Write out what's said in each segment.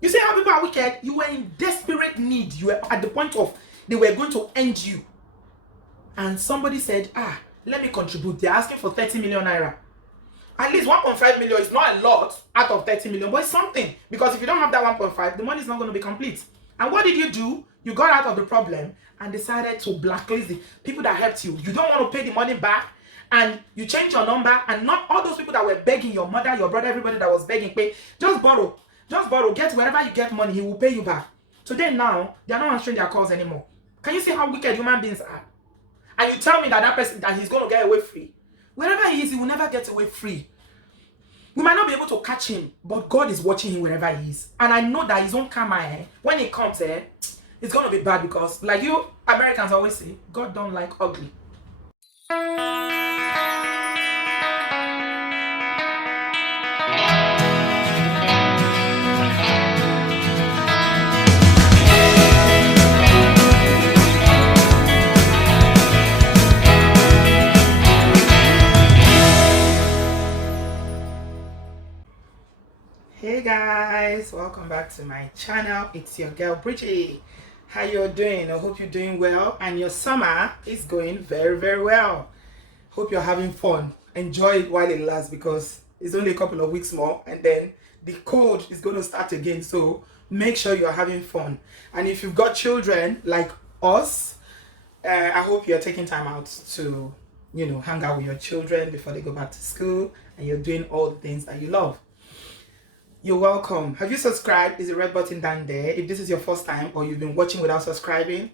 You see how people are wicked? You were in desperate need. You were at the point of they were going to end you. And somebody said, let me contribute. They're asking for 30 million naira. At least 1.5 million is not a lot out of 30 million, but it's something. Because if you don't have that 1.5, the money is not going to be complete. And what did you do? You got out of the problem and decided to blacklist the people that helped you. You don't want to pay the money back, and you change your number, and not all those people that were begging, your mother, your brother, everybody that was begging, pay, just borrow, get wherever you get money, he will pay you back. Today now, they are not answering their calls anymore. Can you see how wicked human beings are? And you tell me that person, that he's going to get away free. Wherever he is, he will never get away free. We might not be able to catch him, but God is watching him wherever he is. And I know that his own karma, when he comes, it's going to be bad, because like you Americans always say, God don't like ugly. Hey guys, welcome back to my channel. It's your girl Bridget. How you doing? I hope you're doing well, and your summer is going very, very well. Hope you're having fun. Enjoy it while it lasts, because it's only a couple of weeks more and then the cold is going to start again. So make sure you're having fun. And if you've got children like us, I hope you're taking time out to, hang out with your children before they go back to school, and you're doing all the things that you love. You're welcome. Have you subscribed? There's a red button down there. If this is your first time, or you've been watching without subscribing,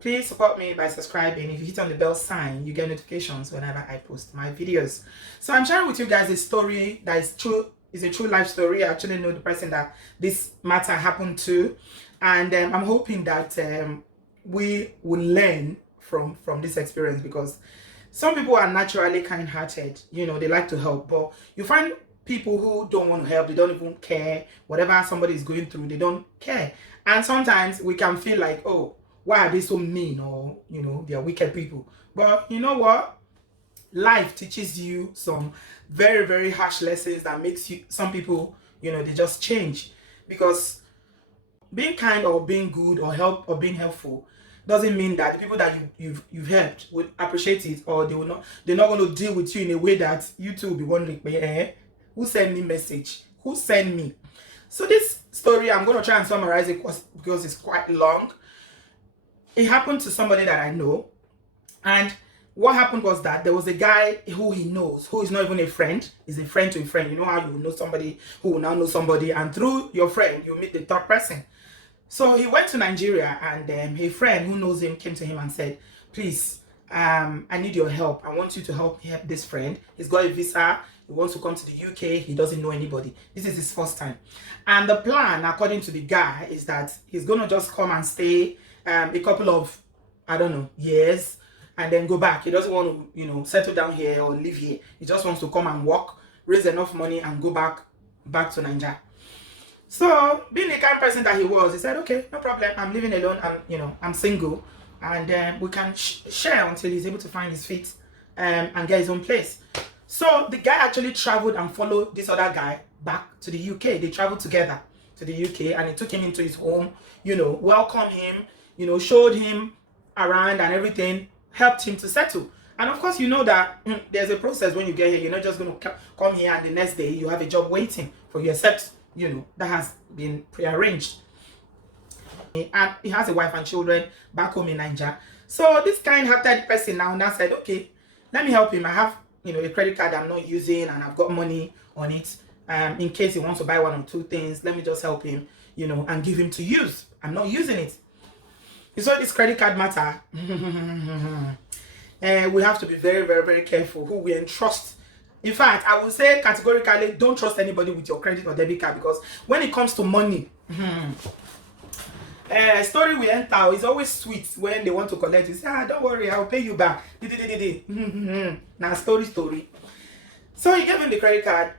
please support me by subscribing. If you hit on the bell sign, you get notifications whenever I post my videos. So I'm sharing with you guys a story that is true. It's a true life story. I actually know the person that this matter happened to, and I'm hoping that we will learn from this experience, because some people are naturally kind-hearted. They like to help, but you find people who don't want to help. They don't even care. Whatever somebody is going through, they don't care. And sometimes we can feel like, oh, why are they so mean? Or, they are wicked people. But you know what? Life teaches you some very, very harsh lessons that makes you, some people, they just change. Because being kind or being good or help or being helpful doesn't mean that the people that you've helped will appreciate it, or they're not going to deal with you in a way that you two will be wondering, who sent me message? Who sent me? So this story, I'm going to try and summarize it because it's quite long. It happened to somebody that I know. And what happened was that there was a guy who he knows, who is not even a friend. He's a friend to a friend. You know how you know somebody who will now know somebody, and through your friend, you meet the third person. So he went to Nigeria, and a friend who knows him came to him and said, please, I need your help. I want you to help this friend. He's got a visa. He wants to come to the UK. He doesn't know anybody. This is his first time. And the plan, according to the guy, is that he's going to just come and stay a couple of, years, and then go back. He doesn't want to, settle down here or live here. He just wants to come and work, raise enough money, and go back to Nigeria. So, being the kind of person that he was, he said, okay, no problem. I'm living alone. I'm single. And we can share until he's able to find his feet and get his own place. So the guy actually traveled and followed this other guy back to the UK. They traveled together to the UK, and he took him into his home, welcomed him, showed him around and everything, helped him to settle. And of course, that there's a process when you get here. You're not just going to come here and the next day you have a job waiting for you, except, that has been prearranged. And he has a wife and children back home in Nigeria. So this kind-hearted person now said, okay, let me help him. I have, a credit card I'm not using, and I've got money on it. In case he wants to buy one or two things, let me just help him, and give him to use. I'm not using it. You saw this credit card matter. We have to be very, very, very careful who we entrust. In fact, I would say categorically, don't trust anybody with your credit or debit card, because when it comes to money, story we enter is always sweet when they want to collect. You say, don't worry, I'll pay you back. Now story. So he gave him the credit card,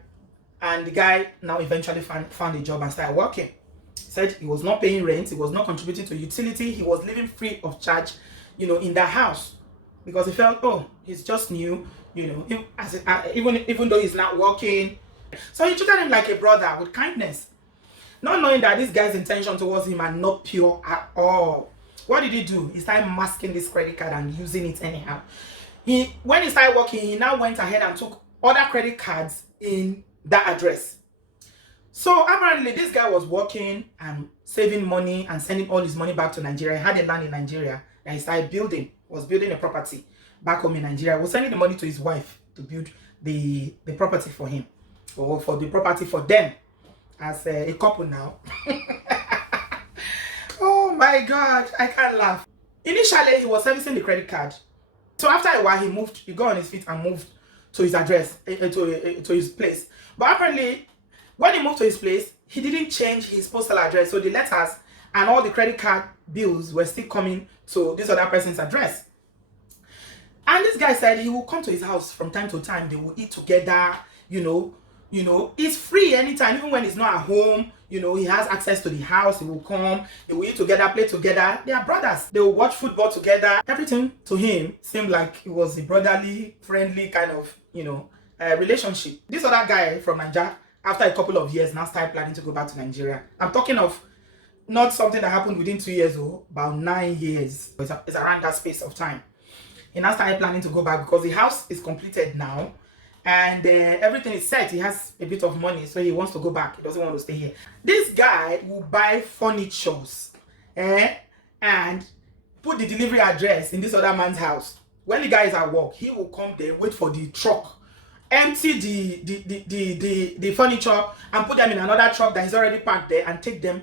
and the guy now eventually found a job and started working. Said he was not paying rent, he was not contributing to utility, he was living free of charge, in that house, because he felt, oh, he's just new, even though he's not working. So he treated him like a brother with kindness. not knowing that this guy's intention towards him are not pure at all. What did he do? He started masking this credit card and using it anyhow. When he started working, he now went ahead and took other credit cards in that address. So apparently this guy was working and saving money and sending all his money back to Nigeria. He had a land in Nigeria that he started building, was building a property back home in Nigeria. He was sending the money to his wife to build the property for him, or for the property for them as a couple now. Oh my God, I can't laugh. Initially, he was servicing the credit card. So after a while, he got on his feet and moved to his address, to his place. But apparently, when he moved to his place, he didn't change his postal address. So the letters and all the credit card bills were still coming to this other person's address. And this guy said he will come to his house from time to time. They will eat together, you know, he's free anytime, even when he's not at home. You know, he has access to the house. He will come, they will eat together, play together. They are brothers. They will watch football together. Everything to him seemed like it was a brotherly, friendly kind of, relationship. This other guy from Nigeria, after a couple of years, now started planning to go back to Nigeria. I'm talking of not something that happened within 2 years, or about 9 years. It's around that space of time. He now started planning to go back because the house is completed now. And everything is set. He has a bit of money, so he wants to go back. He doesn't want to stay here. This guy will buy furnitures and put the delivery address in this other man's house. When the guy is at work, he will come there, wait for the truck, empty the furniture, and put them in another truck that is already parked there, and take them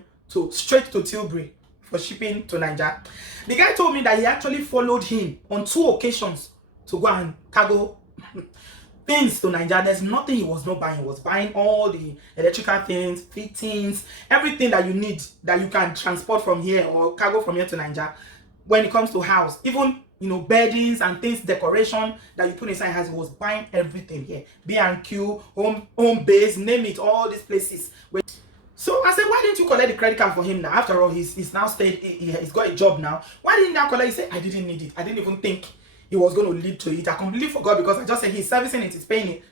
straight to Tilbury for shipping to Nigeria. The guy told me that he actually followed him on 2 occasions to go and cargo things to Nigeria. There's nothing he was not buying. He was buying all the electrical things, fittings, everything that you need, that you can transport from here or cargo from here to Nigeria. When it comes to house, even beddings and things, decoration that you put inside house, he was buying everything here. B&Q, home base, name it, all these places. So I said, why didn't you collect the credit card for him now? After all, he's now stayed, he's got a job now. Why didn't you now collect? He said, I didn't need it. I didn't even think he was going to lead to it. I completely forgot, because I just said he's servicing it, he's paying it.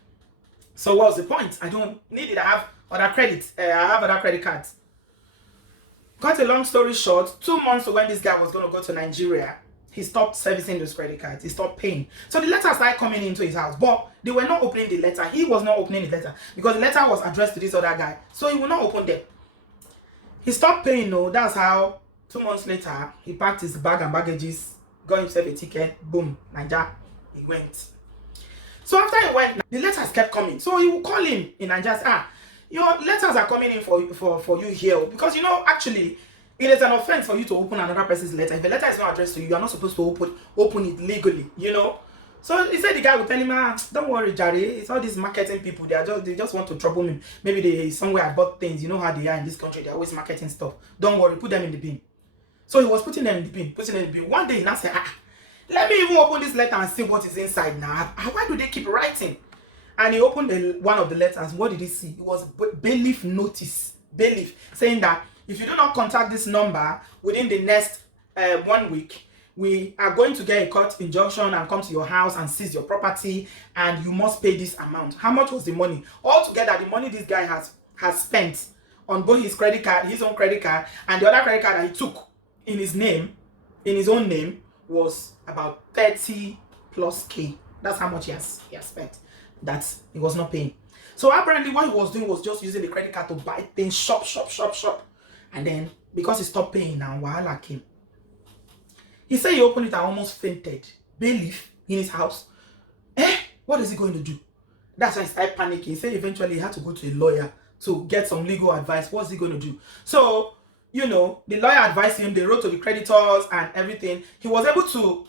So what's the point? I don't need it. I have other credits. I have other credit cards. Cut a long story short, 2 months when this guy was going to go to Nigeria, he stopped servicing those credit cards. He stopped paying. So the letters started coming into his house, but they were not opening the letter. He was not opening the letter because the letter was addressed to this other guy. So he would not open them. He stopped paying. No, that's how 2 months later, he packed his bag and baggages, got himself a ticket, boom, Nigeria, he went. So after he went, the letters kept coming. So he would call him in Nigeria, say, your letters are coming in for you here. Because actually, it is an offense for you to open another person's letter. If the letter is not addressed to you, you are not supposed to open it legally, So he said the guy would tell him, don't worry, Jerry, it's all these marketing people. They just want to trouble me. Maybe somewhere I bought things. You know how they are in this country. They're always marketing stuff. Don't worry, put them in the bin. So he was putting them in the bin, One day he now said, let me even open this letter and see what is inside now. Why do they keep writing? And he opened one of the letters. What did he see? It was bailiff notice. Bailiff saying that if you do not contact this number within the next 1 week, we are going to get a court injunction and come to your house and seize your property, and you must pay this amount. How much was the money? Altogether, the money this guy has spent on both his credit card, his own credit card, and the other credit card that he took in his own name, was about 30 plus K. That's how much he has spent that he was not paying. So apparently what he was doing was just using the credit card to buy things, shop. And then because he stopped paying now, wahala came. He said he opened it and almost fainted. Bailiff in his house. What is he going to do? That's why he started panicking. He said eventually he had to go to a lawyer to get some legal advice. What's he going to do? So the lawyer advised him. They wrote to the creditors and everything. He was able to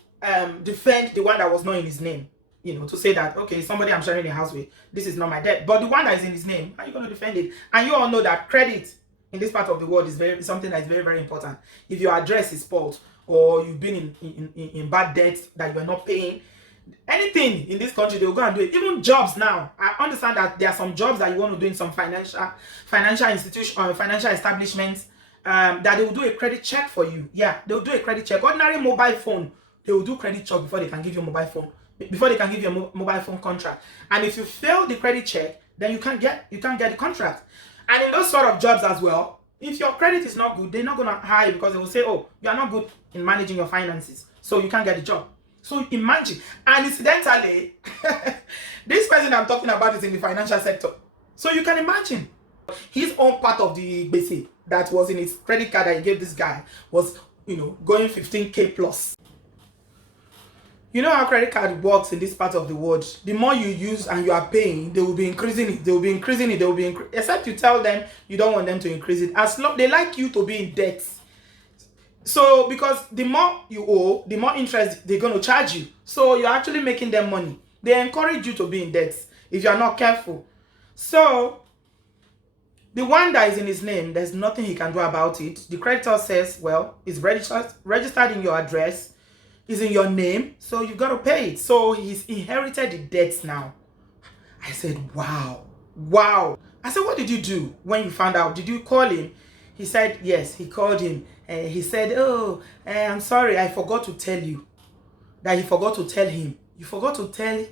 defend the one that was not in his name. To say that, okay, somebody I'm sharing a house with, this is not my debt. But the one that is in his name, how are you going to defend it? And you all know that credit in this part of the world is something that is very, very important. If your address is spoiled, or you've been in bad debt that you are not paying, anything in this country, they will go and do it. Even jobs now. I understand that there are some jobs that you want to do in some financial institution or financial establishments, that they will do a credit check for you. Yeah, they will do a credit check. Ordinary mobile phone, they will do credit check before they can give you a mobile phone, before they can give you a mobile phone contract. And if you fail the credit check, then you can't get the contract. And in those sort of jobs as well, if your credit is not good, they're not gonna hire you because they will say, oh, you are not good in managing your finances, so you can't get the job. So imagine, and incidentally, this person I'm talking about is in the financial sector. So you can imagine his own part of the basic that was in his credit card that he gave this guy was, going 15K plus. You know how credit card works in this part of the world. The more you use and you are paying, they will be increasing it. They will be increasing it. They will be except you tell them you don't want them to increase it. As long they like you to be in debt. So because the more you owe, the more interest they're going to charge you. So you're actually making them money. They encourage you to be in debt if you are not careful. So the one that is in his name, there's nothing he can do about it. The creditor says, well, it's registered in your address. Is in your name, so you got to pay it. So he's inherited the debts now. I said, wow. I said, what did you do when you found out? Did you call him? He said, yes, he called him. He said, oh, I'm sorry, I forgot to tell you. That he forgot to tell him. You forgot to tell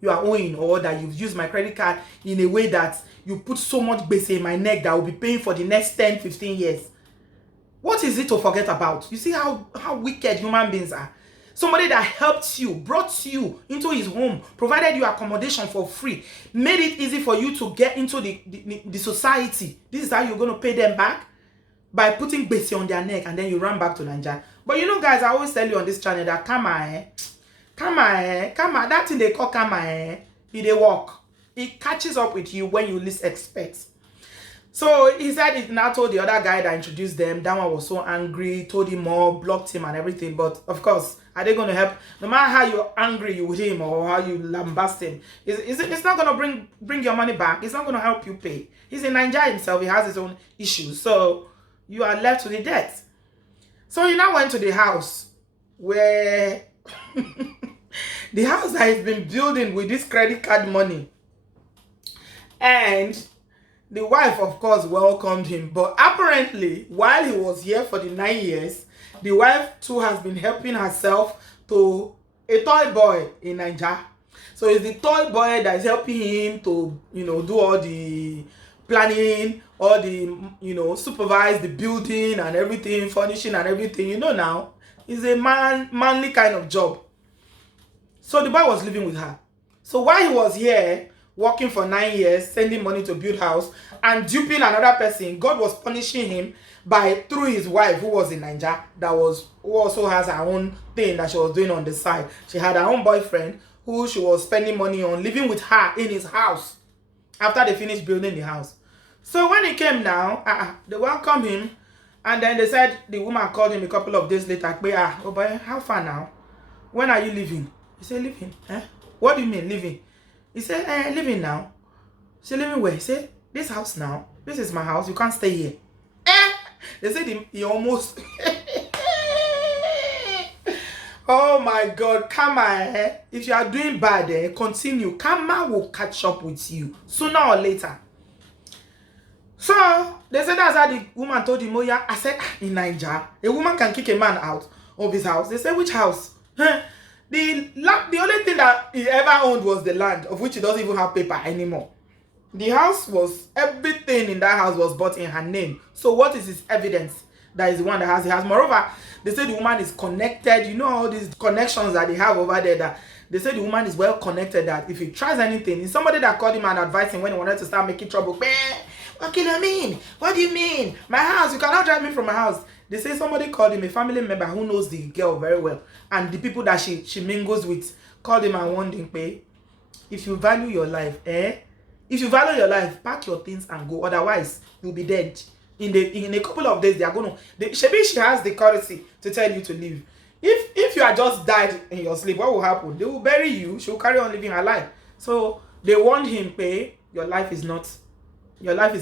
you are owing, or that you've used my credit card in a way that you put so much base in my neck that I will be paying for the next 10, 15 years. What is it to forget about? You see how wicked human beings are. Somebody that helped you, brought you into his home, provided you accommodation for free, made it easy for you to get into the society. This is how you're going to pay them back? By putting base on their neck, and then you run back to Nigeria. But you know, guys, I always tell you on this channel that karma, that thing they call karma, it they work. It catches up with you when you least expect. So he said he now told the other guy that introduced them. That one was so angry, told him more, blocked him and everything. But of course, are they going to help? No matter how you're angry with him or how you lambast him, it's not going to bring your money back. It's not going to help you pay. He's in Nigeria himself. He has his own issues. So you are left with the debt. So he now went to the house where the house that he's been building with this credit card money. And the wife, of course, welcomed him. But apparently, while he was here for the 9 years, the wife too has been helping herself to a toy boy in Nigeria. So it's the toy boy that is helping him to, do all the planning, all the, supervise the building and everything, furnishing and everything. Now, it's a manly kind of job. So the boy was living with her. So while he was here, working for 9 years, sending money to build house, and duping another person, God was punishing him through his wife, who was in Nigeria, who also has her own thing that she was doing on the side. She had her own boyfriend who she was spending money on, living with her in his house after they finished building the house. So when he came now, they welcomed him, and then they said, the woman called him a couple of days later, oh boy, how far now? When are you leaving? He said, leaving? What do you mean, leaving? He said, living now. She said, living where? He said, this house now. This is my house. You can't stay here. They said he almost... Oh my God, karma. If you are doing bad, continue. Karma will catch up with you sooner or later. So, they said that's how the woman told him, oh yeah. I said, in Nigeria, a woman can kick a man out of his house. They said, which house? The only thing that he ever owned was the land, of which he doesn't even have paper anymore. The house was, everything in that house was bought in her name. So what is his evidence that is the one that has the house? Moreover, they say the woman is connected. You know all these connections that they have over there, that they say the woman is well connected, that if he tries anything, it's somebody that called him and advised him when he wanted to start making trouble. What do you mean? What do you mean? My house, you cannot drive me from my house. They say somebody called him, a family member who knows the girl very well, and the people that she mingles with, called him and warned him, if you value your life, if you value your life, pack your things and go. Otherwise, you'll be dead. In a couple of days, they are going to... She has the courtesy to tell you to leave. If you are just died in your sleep, what will happen? They will bury you. She will carry on living her life. So they warned him, your life is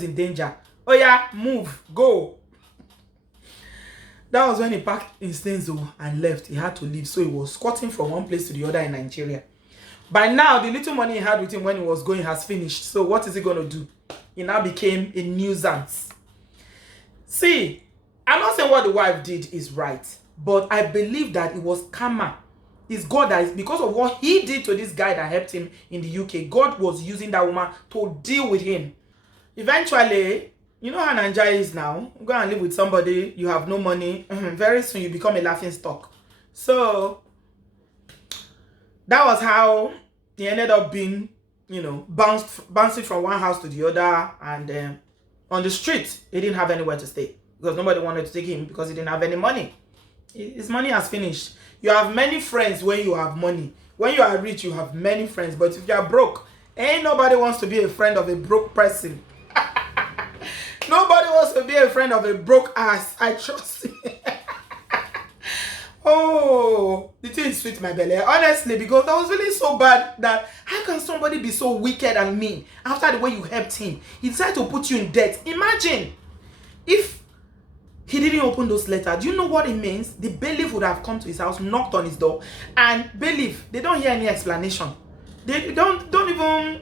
in danger. Oh yeah, move, go. That was when he packed his things and left. He had to leave. So he was squatting from one place to the other in Nigeria. By now, the little money he had with him when he was going has finished. So what is he going to do? He now became a nuisance. See, I'm not saying what the wife did is right, but I believe that it was karma. It's God that is, because of what he did to this guy that helped him in the UK, God was using that woman to deal with him. Eventually, You know how Nigeria is now. Go and live with somebody, you have no money. Very soon you become a laughing stock. So that was how he ended up being, you know, bouncing from one house to the other. And on the street, he didn't have anywhere to stay because nobody wanted to take him because he didn't have any money. His money has finished. You have many friends when you have money. When you are rich, you have many friends. But if you are broke, ain't nobody wants to be a friend of a broke person. Nobody wants to be a friend of a broke ass. I trust you. Oh, the thing sweet my belly. Honestly, because I was really so bad that how can somebody be so wicked and mean after the way you helped him? He decided to put you in debt. Imagine if he didn't open those letters. Do you know what it means? The bailiff would have come to his house, knocked on his door, and bailiff, they don't hear any explanation. They don't even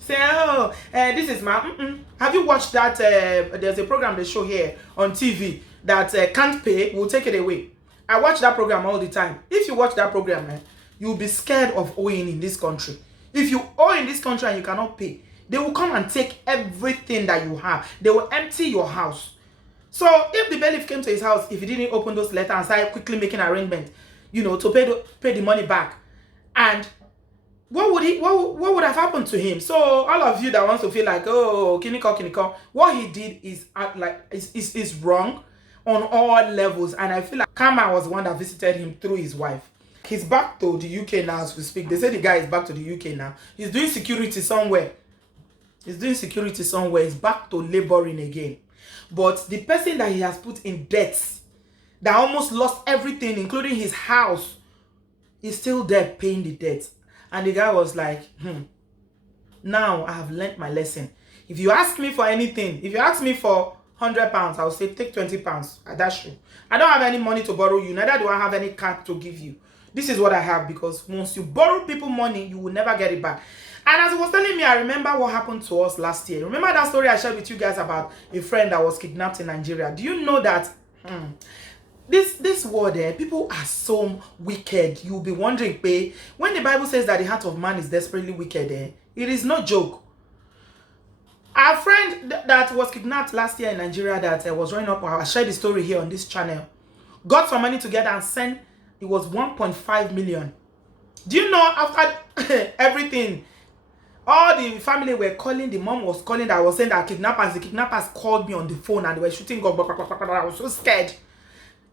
say, oh, this is my... Have you watched that? There's a program they show here on TV that can't pay, will take it away. I watch that program all the time. If you watch that program, you'll be scared of owing in this country. If you owe in this country and you cannot pay, they will come and take everything that you have. They will empty your house. So if the bailiff came to his house, if he didn't open those letters and started quickly making arrangements, you know, to pay the money back, and what would have happened to him? So all of you that wants to feel like, oh, kiniko, what he did is wrong on all levels. And I feel like Karma was the one that visited him through his wife. He's back to the UK now as we speak. They say the guy is back to the UK now. He's doing security somewhere. He's back to laboring again. But the person that he has put in debt, that almost lost everything, including his house, is still there paying the debt. And the guy was like, now I have learnt my lesson. If you ask me for anything, if you ask me for £100, I'll say take £20. That's true. I don't have any money to borrow you, neither do I have any card to give you. This is what I have, because once you borrow people money, you will never get it back. And as he was telling me, I remember what happened to us last year. Remember that story I shared with you guys about a friend that was kidnapped in Nigeria? Do you know that this world, people are so wicked. You'll be wondering, when the Bible says that the heart of man is desperately wicked, it is no joke. Our friend that was kidnapped last year in Nigeria, that was running up, I shared the story here on this channel, got some money together and sent, it was 1.5 million. Do you know, after everything, all the family were calling, the mom was calling, that was saying that the kidnappers called me on the phone and they were shooting God. I was so scared.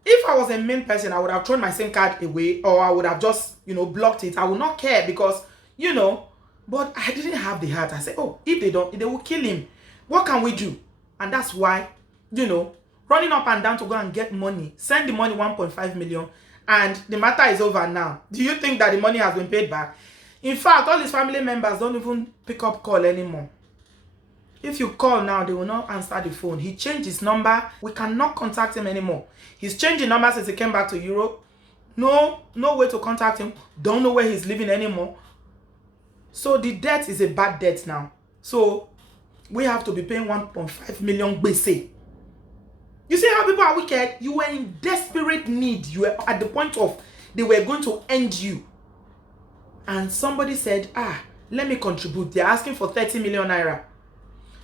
If I was a mean person, I would have thrown my SIM card away, or I would have just, you know, blocked it. I would not care because, you know, but I didn't have the heart. I said, oh, if they don't, they will kill him. What can we do? And that's why, you know, running up and down to go and get money, send the money 1.5 million, and the matter is over now. Do you think that the money has been paid back? In fact, all his family members don't even pick up call anymore. If you call now, they will not answer the phone. He changed his number. We cannot contact him anymore. He's changed the number since he came back to Europe. No way to contact him. Don't know where he's living anymore. So the debt is a bad debt now. So we have to be paying 1.5 million bese. You see how people are wicked? You were in desperate need. You were at the point of they were going to end you. And somebody said, let me contribute. They're asking for 30 million naira.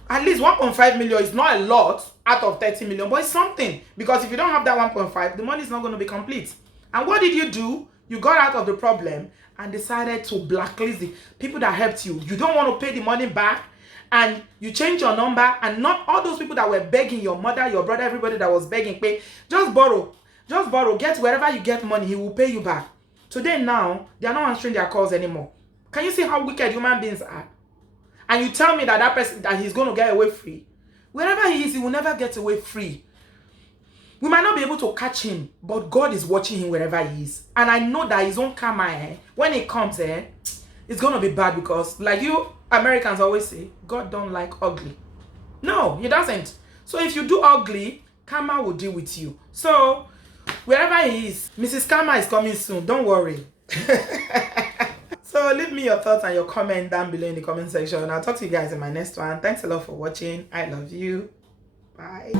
At least 1.5 million is not a lot out of 30 million, but it's something. Because if you don't have that 1.5, the money is not going to be complete. And what did you do? You got out of the problem and decided to blacklist the people that helped you. You don't want to pay the money back, and you change your number, and not all those people that were begging, your mother, your brother, everybody that was begging, pay, just borrow, get wherever you get money, he will pay you back. Today now, they are not answering their calls anymore. Can you see how wicked human beings are? And you tell me that that person, that he's going to get away free. Wherever he is, he will never get away free. We might not be able to catch him, but God is watching him wherever he is. And I know that his own karma, when it comes, it's going to be bad, because like you Americans always say, God don't like ugly. No, he doesn't. So if you do ugly, karma will deal with you. So wherever he is, Mrs. Karma is coming soon. Don't worry. So leave me your thoughts and your comment down below in the comment section. I'll talk to you guys in my next one. Thanks a lot for watching. I love you. Bye.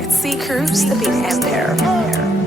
It's C. Cruz, the Big Empire.